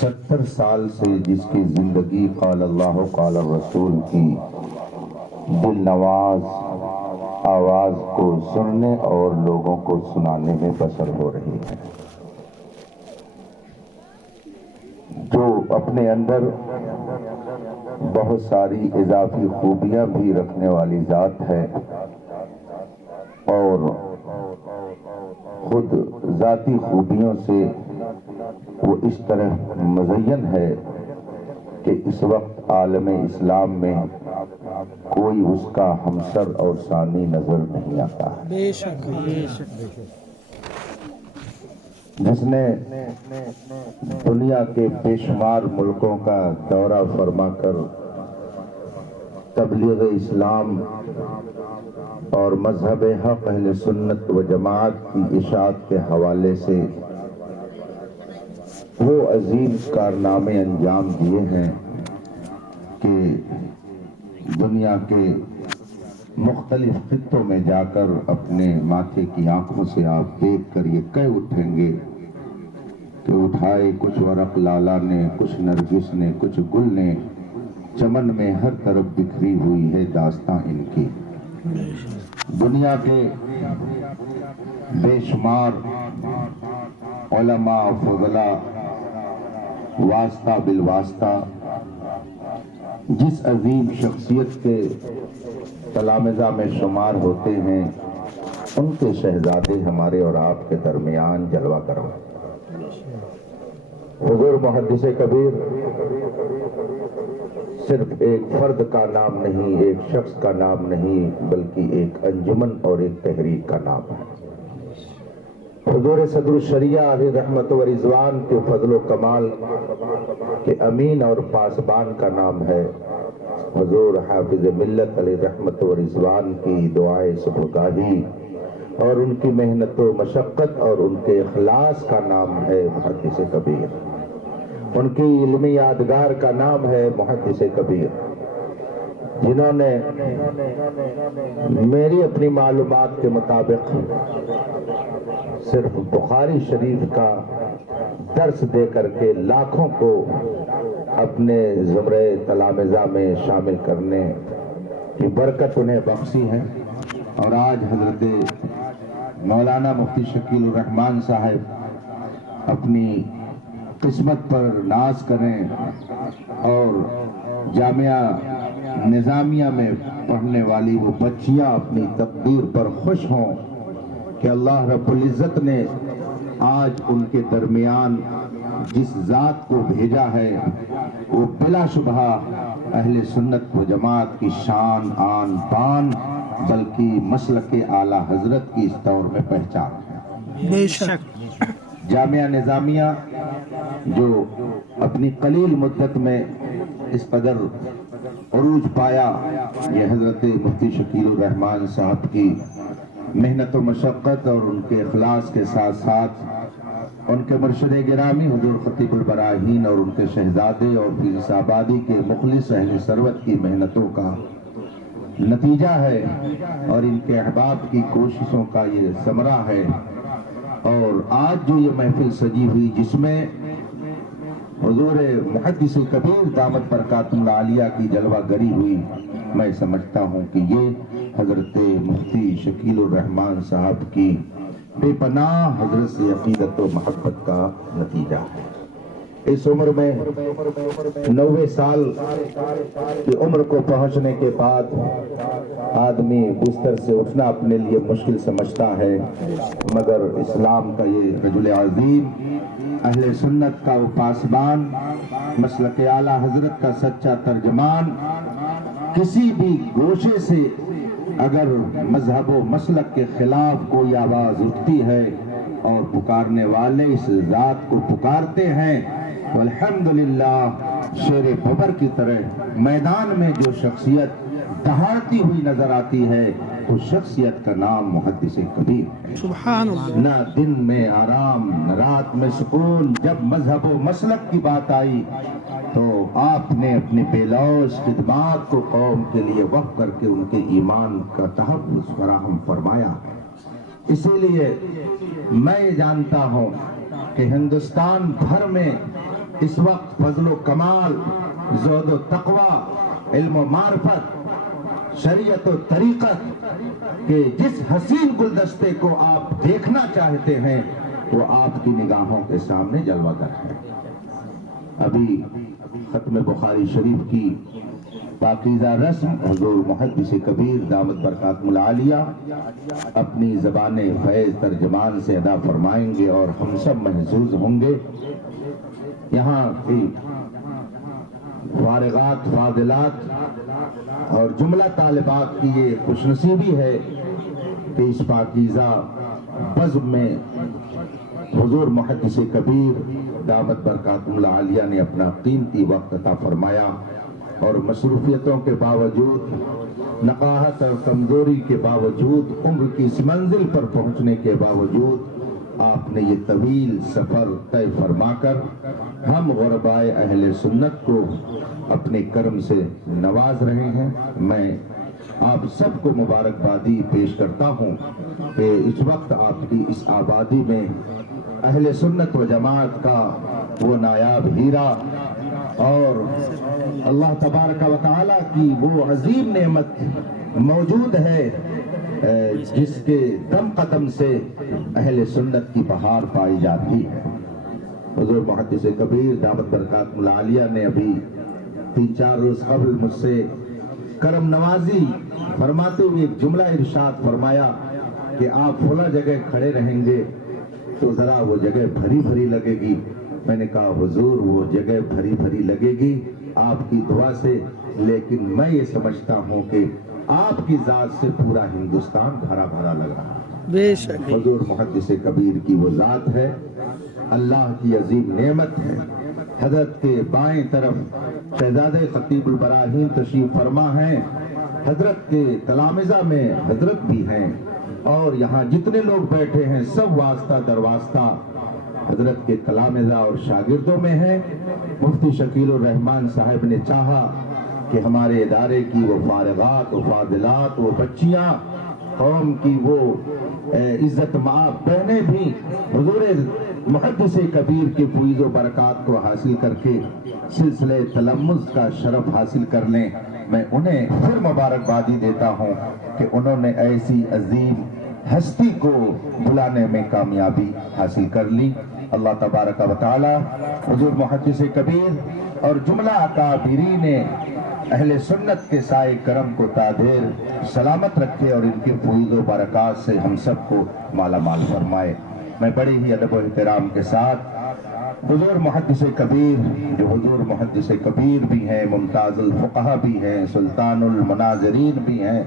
70 سال سے جس کی زندگی قال اللہ قال الرسول کی دل نواز آواز کو سننے اور لوگوں کو سنانے میں بسر ہو رہی ہے، جو اپنے اندر بہت ساری اضافی خوبیاں بھی رکھنے والی ذات ہے اور خود ذاتی خوبیوں سے وہ اس طرح مزین ہے کہ اس وقت عالم اسلام میں کوئی اس کا ہمسر اور ثانی نظر نہیں آتا ہے۔ بے شک بے شک جس نے دنیا کے بے شمار ملکوں کا دورہ فرما کر تبلیغ اسلام اور مذہب حق اہل سنت و جماعت کی اشاعت کے حوالے سے وہ عظیم کارنامے انجام دیے ہیں کہ دنیا کے مختلف خطوں میں جا کر اپنے ماتھے کی آنکھوں سے آپ دیکھ کر یہ کہہ اٹھیں گے کہ اٹھائے کچھ ورق لالا نے، کچھ نرگس نے، کچھ گل نے، چمن میں ہر طرف بکھری ہوئی ہے داستاں ان کی۔ دنیا کے بے شمار علماء فضلاء واسطہ بالواسطہ جس عظیم شخصیت کے تلامذہ میں شمار ہوتے ہیں، ان کے شہزادے ہمارے اور آپ کے درمیان جلوہ کرو۔ حضور محدث کبیر صرف ایک فرد کا نام نہیں، ایک شخص کا نام نہیں، بلکہ ایک انجمن اور ایک تحریک کا نام ہے۔ حضور صدر الشریعہ علیہ رحمت و رضوان کے فضل و کمال کے امین اور پاسبان کا نام ہے۔ حضور حافظ ملت علیہ رحمت و رضوان کی دعائے صبحگاہی اور ان کی محنت و مشقت اور ان کے اخلاص کا نام ہے محدث کبیر۔ ان کی علمی یادگار کا نام ہے محدث کبیر، جنہوں نے میری اپنی معلومات کے مطابق صرف بخاری شریف کا درس دے کر کے لاکھوں کو اپنے زمرے تلامذہ میں شامل کرنے کی برکت انہیں بخشی ہے۔ اور آج حضرت مولانا مفتی شکیل الرحمان صاحب اپنی قسمت پر ناز کریں اور جامعہ نظامیہ میں پڑھنے والی وہ بچیاں اپنی تقدیر پر خوش ہوں کہ اللہ رب العزت نے آج ان کے درمیان جس ذات کو بھیجا ہے وہ بلا شبہ اہل سنت و جماعت کی شان آن بان بلکہ مسلک اعلیٰ حضرت کی اس دور میں پہچان ہے۔ بے شک جامعہ نظامیہ جو اپنی قلیل مدت میں اس قدر عروج پایا، یہ حضرت مفتی شکیل الرحمان صاحب کی محنت و مشقت اور ان کے اخلاص کے ساتھ ساتھ ان کے مرشد گرامی حضور خطیب البراہین اور ان کے شہزادے اور فیض آبادی کے مخلص اہل ثروت کی محنتوں کا نتیجہ ہے اور ان کے احباب کی کوششوں کا یہ ثمرہ ہے۔ اور آج جو یہ محفل سجی ہوئی جس میں حضور محدث کبیر دامت برکاتہ العالیہ کی جلوہ گری ہوئی، میں سمجھتا ہوں کہ یہ حضرت مفتی شکیل الرحمان صاحب کی بے پناہ حضرت سے عقیدت و محبت کا نتیجہ ہے۔ اس عمر میں 90 سال کی عمر کو پہنچنے کے بعد آدمی بستر سے اٹھنا اپنے لیے مشکل سمجھتا ہے، مگر اسلام کا یہ رجل عظیم، اہل سنت کا وہ پاسبان، مسلک اعلیٰ حضرت کا سچا ترجمان، کسی بھی گوشے سے اگر مذہب و مسلک کے خلاف کوئی آواز اٹھتی ہے اور پکارنے والے اس ذات کو پکارتے ہیں، والحمدللہ شیر ببر کی طرح میدان میں جو شخصیت دہاڑتی ہوئی نظر آتی ہے اس شخصیت کا نام محدث کبیر ہے۔ سبحان اللہ۔ نہ دن میں آرام نہ رات میں سکون، جب مذہب و مسلک کی بات آئی تو آپ نے اپنی بے لوث خدمات کو قوم کے لیے وقف کر کے ان کے ایمان کا تحفظ فراہم فرمایا۔ اسی لیے میں جانتا ہوں کہ ہندوستان بھر میں اس وقت فضل و کمال، زہد و تقوی، علم و معرفت، شریعت و طریقت کے جس حسین گلدستے کو آپ دیکھنا چاہتے ہیں وہ آپ کی نگاہوں کے سامنے جلوہ گر ہے۔ ابھی ختم بخاری شریف کی پاکیزہ رسم حضور محدث کبیر دامت برکاتہ العالیہ اپنی زبان فیض ترجمان سے ادا فرمائیں گے اور ہم سب محظوظ ہوں گے۔ یہاں کی فارغات، فاضلات اور جملہ طالبات کی یہ خوش نصیبی ہے کہ اس پاکیزہ بزم میں حضور محدث کبیر دامت برکاتہ العالیہ نے اپنا قیمتی وقت عطا فرمایا اور مصروفیتوں کے باوجود، نقاہت اور کمزوری کے باوجود، عمر کی اس منزل پر پہنچنے کے باوجود آپ نے یہ طویل سفر طے فرما کر ہم غربائے اہل سنت کو اپنے کرم سے نواز رہے ہیں۔ میں آپ سب کو مبارکبادی پیش کرتا ہوں کہ اس وقت آپ کی اس آبادی میں اہل سنت و جماعت کا وہ نایاب ہیرا اور اللہ تبارک و تعالیٰ کی وہ عظیم نعمت موجود ہے جس کے دم قدم سے اہل سنت کی بہار پائی جاتی ہے۔ حضور محدث کبیر دامت برکاتہ العالیہ نے ابھی 3-4 روز قبل مجھ سے کرم نوازی فرماتے ہوئے ایک جملہ ارشاد فرمایا کہ آپ فلاں جگہ کھڑے رہیں گے تو ذرا وہ جگہ بھری بھری لگے گی۔ میں نے کہا حضور وہ جگہ بھری بھری لگے گی آپ کی دعا سے، لیکن میں یہ سمجھتا ہوں کہ آپ کی ذات سے پورا ہندوستان بھرا بھرا لگ رہا ہے۔ بے شک حضور محدث کبیر کی وہ ذات ہے، اللہ کی عظیم نعمت ہے۔ حضرت کے بائیں طرف شہزادہ خطیب البراہیم تشریف فرما ہیں، حضرت کے تلامذہ میں حضرت بھی ہیں اور یہاں جتنے لوگ بیٹھے ہیں سب واسطہ در واسطہ حضرت کے تلامذہ اور شاگردوں میں ہیں۔ مفتی شکیل الرحمان صاحب نے چاہا کہ ہمارے ادارے کی وہ فارغات و فاضلات، وہ بچیاں، قوم کی وہ عزت مآب بہنیں بھی حضور محدث کبیر کے فیض و برکات کو حاصل کر کے سلسلے تلمذ کا شرف حاصل کر لیں۔ میں انہیں پھر مبارکبادی دیتا ہوں کہ انہوں نے ایسی عظیم ہستی کو بلانے میں کامیابی حاصل کر لی۔ اللہ تبارک و تعالی حضور محدث کبیر اور جملہ اکابرین اہل سنت کے سائے کرم کو تادیر سلامت رکھے اور ان کے فیض و برکات سے ہم سب کو مالا مال فرمائے۔ میں بڑے ہی ادب و احترام کے ساتھ حضور محدث کبیر، جو حضور محدث کبیر بھی ہیں، ممتاز الفقہ بھی ہیں، سلطان المناظرین بھی ہیں،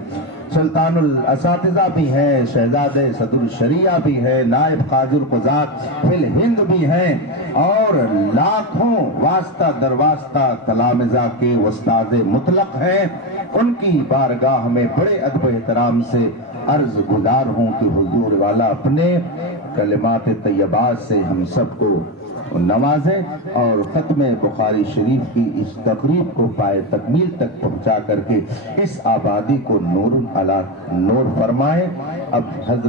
سلطان الاساتذہ بھی ہیں، شہزادہ صدر الشریعہ بھی ہیں، نائب قاضی القضات فی الہند بھی ہیں اور لاکھوں واسطہ در واسطہ تلامذہ کے استاد مطلق ہیں۔ ان کی بارگاہ میں بڑے ادب و احترام سے عرض گزار ہوں کہ حضور والا اپنے کلمات طیبات سے ہم سب کو نوازیں اور ختم بخاری شریف کی اس تقریب کو پائے تکمیل تک پہنچا کر کے اس آبادی کو نور علی نور فرمائیں۔ اب حضرت